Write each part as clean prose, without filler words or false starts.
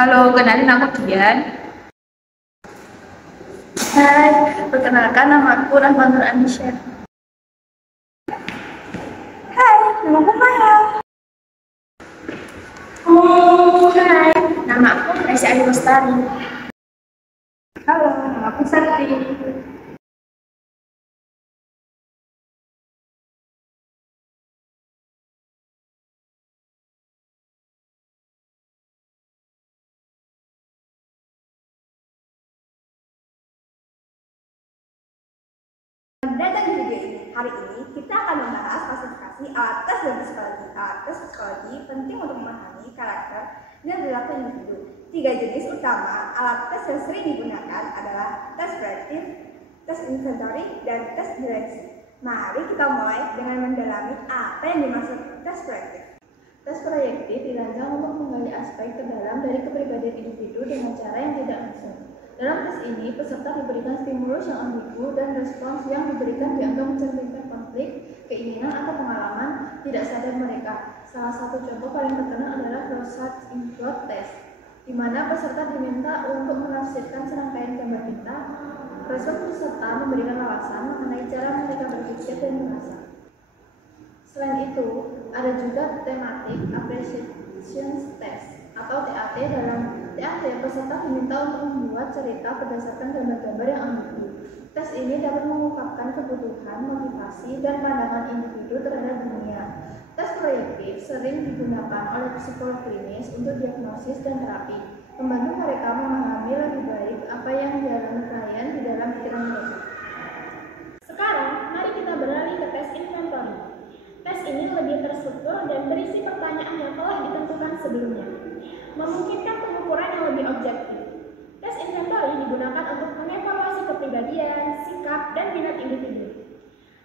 Halo, kenalin aku Dian. Hai, perkenalkan nama aku Rahma Nur Anisha. Hai, nama aku Maya. Hai, nama aku Resi Ayu Lestari. Halo, nama aku Sakti. Datang di video ini. Hari ini kita akan membahas klasifikasi alat tes dan psikologi. Alat tes psikologi penting untuk memahami karakter dan perilaku individu. 3 jenis utama alat tes yang sering digunakan adalah tes proyektif, tes inventory, dan tes direksi. Mari kita mulai dengan mendalami apa yang dimaksud tes proyektif. Tes proyektif dirancang untuk menggali aspek terdalam dari kepribadian individu dengan cara yang tidak langsung. Dalam tes ini, peserta diberikan stimulus yang ambigu dan respons yang diberikan dianggap mencerminkan konflik, keinginan atau pengalaman tidak sadar mereka. Salah satu contoh paling terkenal adalah Rorschach Ingot Test, di mana peserta diminta untuk menafsirkan serangkaian gambar bintang. Respon peserta memberikan alasan mengenai cara mereka berpikir dan merasa. Selain itu, ada juga Thematic Appreciation Test atau TAT. Dalam TAT, peserta diminta untuk membuat cerita berdasarkan gambar-gambar yang ambigu. Tes ini dapat mengungkapkan kebutuhan, motivasi, dan pandangan individu terhadap dunia. Tes proyektif sering digunakan oleh psikolog klinis untuk diagnosis dan terapi, membantu mereka memahami lebih baik apa yang dialami klien di dalam pikiran mereka. Sekarang, mari kita beralih ke tes inventory. Tes ini lebih terstruktur dan berisi pertanyaan yang telah ditentukan sebelumnya, memungkinkan pengukuran yang lebih objektif. Tes inventory digunakan untuk mengevaluasi kepribadian, sikap, dan minat individu.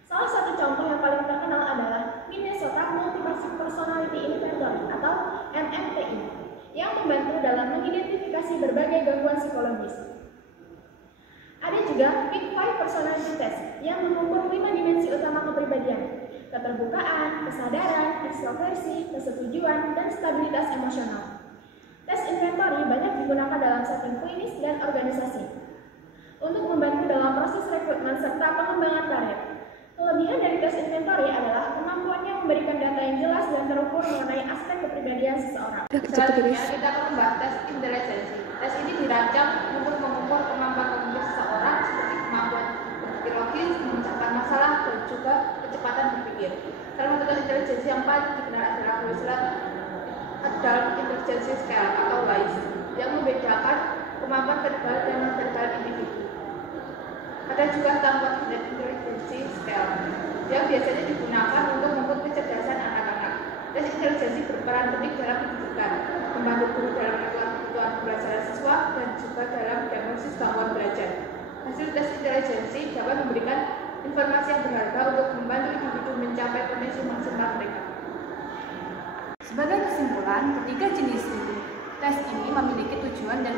Salah satu contoh yang paling terkenal adalah Minnesota Multiple Personality Inventory atau MMPI, yang membantu dalam mengidentifikasi berbagai gangguan psikologis. Ada juga Big Five Personality Test yang mengukur 5 dimensi utama kepribadian: keterbukaan, kesadaran, ekstroversi, kesetujuan, dan stabilitas emosional. Tes inventory banyak digunakan dalam setting klinis dan organisasi untuk membantu dalam proses rekrutmen serta pengembangan karir. Kelebihan dari tes inventory adalah kemampuannya memberikan data yang jelas dan terukur mengenai aspek kepribadian seseorang. Selanjutnya, kita akan membahas tes intelijensi. Tes ini dirancang untuk mengukur kemampuan kognitif seseorang seperti kemampuan berpikir logis, memecahkan masalah, dan juga kecepatan berpikir. Salah satu tes intelijensi yang paling dikenal adalah Wechsler Adult Intelligence Scale atau WISE, yang membedakan kemampuan verbal dan non-verbal individu. Ada juga Stanford Intelligence Scale yang biasanya digunakan untuk mengukur kecerdasan anak-anak. Tes intelijensi berperan penting dalam pendidikan, membantu guru dalam melakukan kebutuhan pembelajaran siswa, dan juga dalam diagnosis gangguan belajar. Hasil tes intelijensi dapat memberikan informasi yang berharga untuk membantu individu mencapai potensi maksimal mereka. Sebagai kesimpulan, ketiga jenis tes ini memiliki tujuan dan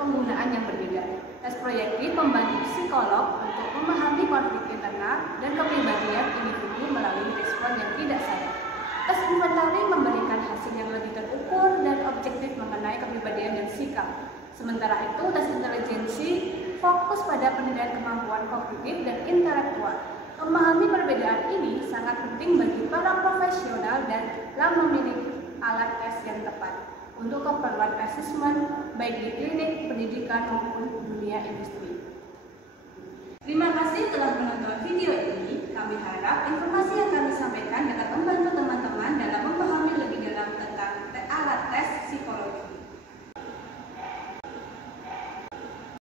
penggunaan yang berbeda. Tes proyektif membantu psikolog untuk memahami konflik internal dan kepribadian individu melalui respon yang tidak sadar. Tes inventory memberikan hasil yang lebih terukur dan objektif mengenai kepribadian dan sikap. Sementara itu, tes intelijensi fokus pada penilaian kemampuan kognitif dan intelektual. Memahami perbedaan ini sangat penting bagi para profesional dan dalam memilih alat tes yang tepat untuk keperluan asesmen baik di klinik, pendidikan maupun dunia industri. Terima kasih telah menonton video ini. Kami harap informasi yang kami sampaikan